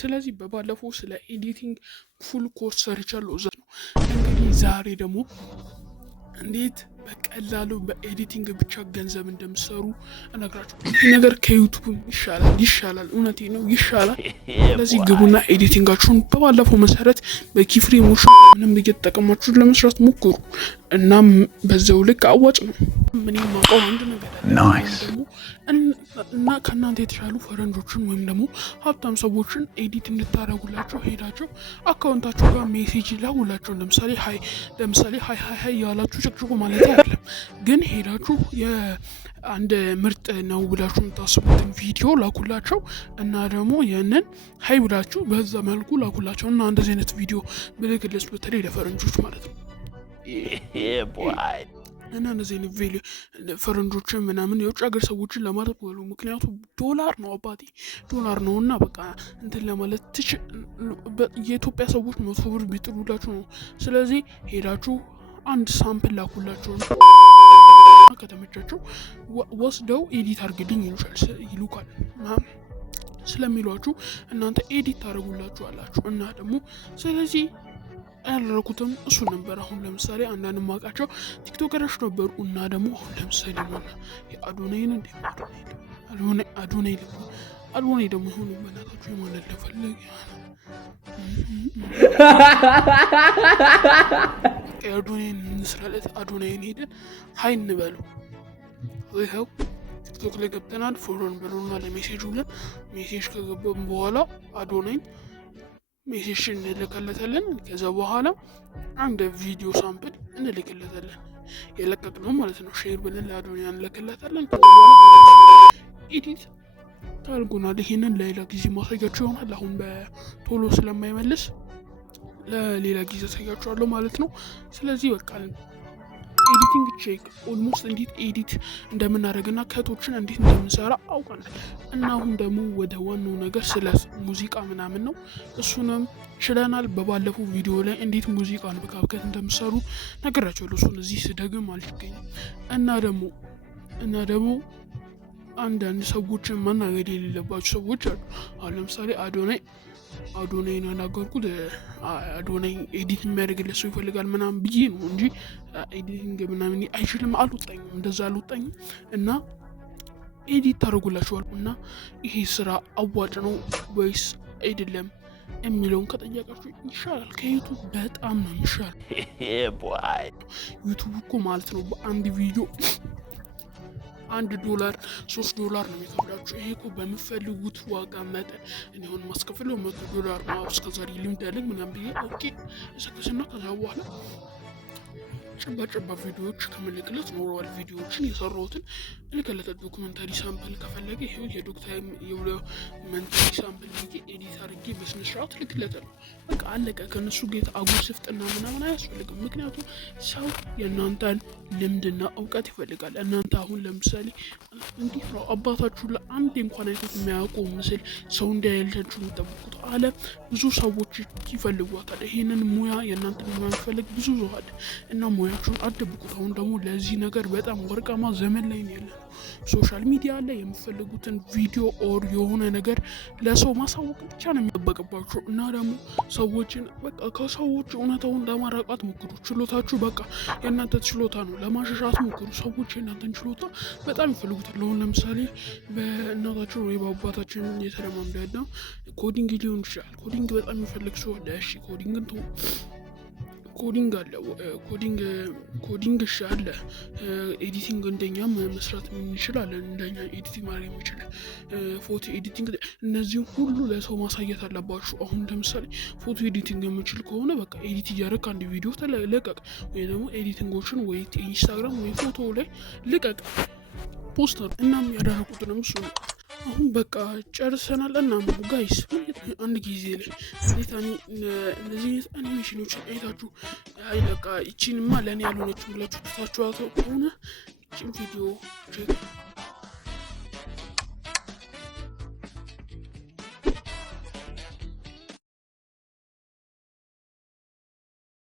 ስለዚህ በባለፈው ስለ ኤዲቲንግ ፉል ኮርስ ሰርቻለሁ። እዛ ነው እንግዲህ ዛሬ ደግሞ እንዴት በቀላሉ በኤዲቲንግ ብቻ ገንዘብ እንደምሰሩ እነግራችሁ። ይህ ነገር ከዩቱብ ይሻላል፣ እውነቴ ነው ይሻላል። ስለዚህ ግቡና ኤዲቲንጋችሁን በባለፈው መሰረት በኪፍሪ ሞሽን ምንም እየተጠቀማችሁ ለመስራት ሞክሩ። እናም በዛው ልክ አዋጭ ነው። ምን የማውቀው አንድ ነገር ደግሞ እና ከእናንተ የተሻሉ ፈረንጆችን ወይም ደግሞ ሀብታም ሰዎችን ኤዲት እንድታደርጉላቸው ሄዳቸው አካውንታቸው ጋር ሜሴጅ ላኩላቸው። ለምሳሌ ሀይ ያላችሁ ጭቅጭቁ ማለት አይደለም፣ ግን ሄዳችሁ የአንድ ምርጥ ነው ብላችሁ የምታስቡትን ቪዲዮ ላኩላቸው እና ደግሞ ያንን ሀይ ብላችሁ በዛ መልኩ ላኩላቸው እና እንደዚህ አይነት ቪዲዮ ብልክልስ በተለይ ለፈረንጆች ማለት ነው እና እንደዚህ አይነት ቪዲዮ ፈረንጆችን ምናምን የውጭ ሀገር ሰዎችን ለማለት ነው። ምክንያቱም ዶላር ነው አባቴ ዶላር ነው እና በቃ እንትን ለማለት የኢትዮጵያ ሰዎች 100 ብር ቢጥሉላችሁ ነው። ስለዚህ ሄዳችሁ አንድ ሳምፕል ላኩላቸው ከተመቻቸው ወስደው ኤዲት አድርግልኝ ይሉካል ስለሚሏችሁ እናንተ ኤዲት ታደርጉላችሁ አላችሁ እና ደግሞ ስለዚህ ያደረኩትም እሱ ነበር። አሁን ለምሳሌ አንዳንድ ማውቃቸው ቲክቶከሮች ነበሩ እና ደግሞ አሁን ለምሳሌ የአዶናይን አዶናይ ደግሞ የሆኑ በናታችሁ የማለት ለፈለግ የአዶናይን እንስራለት አዶናይን ሄደን ሀይ እንበለው። ይኸው ቲክቶክ ላይ ገብተናል፣ ፎሎን በሉና ለሜሴጅ ብለን ሜሴጅ ከገባን በኋላ አዶናይን ሜሴጅ እንልከለታለን። ከዛ በኋላ አንድ ቪዲዮ ሳምፕል እንልክለታለን የለቀቅነው ማለት ነው። ሼር ብለን ለአዶናይ እንልክለታለን። ከዛ በኋላ ኤዲት ታርጉናል። ይሄንን ለሌላ ጊዜ ማሳያችሁ ይሆናል። አሁን በቶሎ ስለማይመልስ ለሌላ ጊዜ አሳያችኋለሁ ማለት ነው። ስለዚህ በቃ ኤዲቲንግ ቼክ ኦልሞስት እንዴት ኤዲት እንደምናደርግና ከቶችን እንዴት እንደምንሰራ አውቀናል። እና አሁን ደግሞ ወደ ዋናው ነገር ስለ ሙዚቃ ምናምን ነው። እሱንም ችለናል። በባለፈው ቪዲዮ ላይ እንዴት ሙዚቃን በካፕከት እንደምሰሩ ነገራችኋለሁ። እሱን እዚህ ስደግም አልገኝም። እና ደግሞ አንዳንድ ሰዎችን መናገድ የሌለባቸው ሰዎች አሉ። አሁን ለምሳሌ አዶናይን ያናገርኩት አዶናይ ኤዲት የሚያደርግለት ሰው ይፈልጋል ምናምን ብዬ ነው እንጂ ኤዲቲንግ ምናምን አይችልም እንደዛ አልወጣኝም። እና ኤዲት ታደርጉላችኋል እና ይሄ ስራ አዋጭ ነው ወይስ አይደለም የሚለውን ከጠየቃችሁ ይሻላል። ከዩቱብ በጣም ነው ይሻላል። ዩቱብ እኮ ማለት ነው በአንድ ቪዲዮ $1 $3 ነው የሚከፍላችሁ። ይሄ እኮ በምፈልጉት ዋጋ መጠን እኔ አሁን ማስከፍለው $100 ነው። እስከዛሬ ልምድ ያለኝ ምናምን ብዬ ኦኬ እሰክስና ከዛ በኋላ ጭባ ቪዲዮዎች ከመለቅለት ኖርዋል ቪዲዮዎችን የሰራሁትን እልክለታል። ዶክመንታሪ ሳምፕል ከፈለገ ይሄው የዶክመንታሪ ሳምፕል ኤዲት አድርጌ በስነ ስርዓት እልክለታል። በቃ አለቀ። ከነሱ ጌታ አጉል ስፍጥና ምናምን አያስፈልግም። ምክንያቱም ሰው የእናንተን ልምድና እውቀት ይፈልጋል። እናንተ አሁን ለምሳሌ እንዲህ ነው አባታችሁ ለአንድ እንኳን አይቶት የሚያውቀው ምስል ሰው እንዲያይላችሁ የሚጠብቁት አለ ብዙ ሰዎች ይፈልጓታል። ይሄንን ሙያ የእናንተን ሙያ የሚፈልግ ብዙ ሰው አለ እና ሙያችሁን አትደብቁት። አሁን ደግሞ ለዚህ ነገር በጣም ወርቃማ ዘመን ላይ ነው ያለነው። ሶሻል ሚዲያ ላይ የምትፈልጉትን ቪዲዮ ኦር የሆነ ነገር ለሰው ማሳወቅ ብቻ ነው የሚጠበቅባችሁ እና ደግሞ ሰዎችን በቃ ከሰዎች እውነታውን ለማራቃት ሞክሩ። ችሎታችሁ በቃ የእናንተ ችሎታ ነው፣ ለማሻሻት ሞክሩ። ሰዎች የእናንተን ችሎታ በጣም ይፈልጉታል። አሁን ለምሳሌ በእናታችን ወይ በአባታችን የተለማምደና ኮዲንግ ሊሆን ይችላል። ኮዲንግ በጣም የሚፈልግ ሰው አለ። እሺ ኮዲንግ አለ፣ ኮዲንግ እሺ አለ። ኤዲቲንግ እንደኛም መስራት እንችላለን። እንደኛ ኤዲቲንግ ማድረግ የሚችል ፎቶ ኤዲቲንግ፣ እነዚህም ሁሉ ለሰው ማሳየት አለባችሁ። አሁን ለምሳሌ ፎቶ ኤዲቲንግ የምችል ከሆነ በቃ ኤዲት እያደረግ አንድ ቪዲዮ ተለቀቅ፣ ወይ ደግሞ ኤዲቲንጎችን ወይ ኢንስታግራም ወይ ፎቶ ላይ ልቀቅ ፖስተር። እናም ያደረጉትንም እሱ ነው። አሁን በቃ ጨርሰናል። እና ጋይስ አንድ ጊዜ ላይ እንደዚህ አኒሜሽኖችን አይታችሁ አይ በቃ ይቺንማ ለእኔ ያልሆነች ብላችሁ ትታችኋት ከሆነ ይቺን ቪዲዮ ቼክ